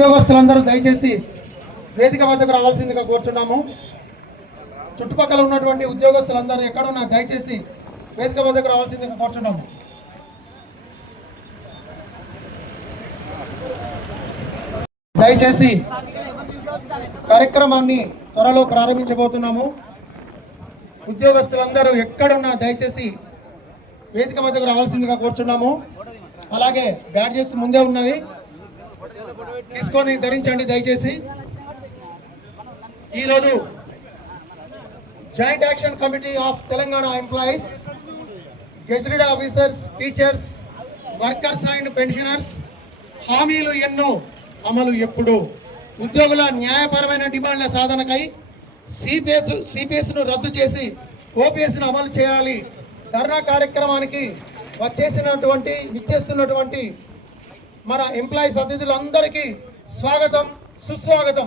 ఉద్యోగస్తులందరూ దయచేసి వేదిక వద్దకు రావాల్సిందిగా కోరుచున్నాము. చుట్టుపక్కల ఉన్నటువంటి ఉద్యోగస్తులందరూ ఎక్కడున్నా దయచేసి వేదిక వద్దకు రావాల్సిందిగా కోరుచున్నాము. దయచేసి కార్యక్రమాన్ని త్వరలో ప్రారంభించబోతున్నాము. ఉద్యోగస్తులందరూ ఎక్కడున్నా దయచేసి వేదిక వద్దకు రావాల్సిందిగా కోరుచున్నాము. అలాగే బ్యాడ్జెస్ ముందే ఉన్నవి, తీసుకొని ధరించండి దయచేసి. ఈరోజు joint action committee of Telangana employees, gazetted officers, teachers, workers and pensioners హామీలు ఎన్నో అమలు ఎప్పుడు, ఉద్యోగుల న్యాయపరమైన డిమాండ్ల సాధనకై సిపిఎస్ను రద్దు చేసి ఓపీఎస్ను అమలు చేయాలి ధర్నా కార్యక్రమానికి విచ్చేస్తున్నటువంటి మన ఎంప్లాయీస్ అతిథులందరికీ స్వాగతం, సుస్వాగతం.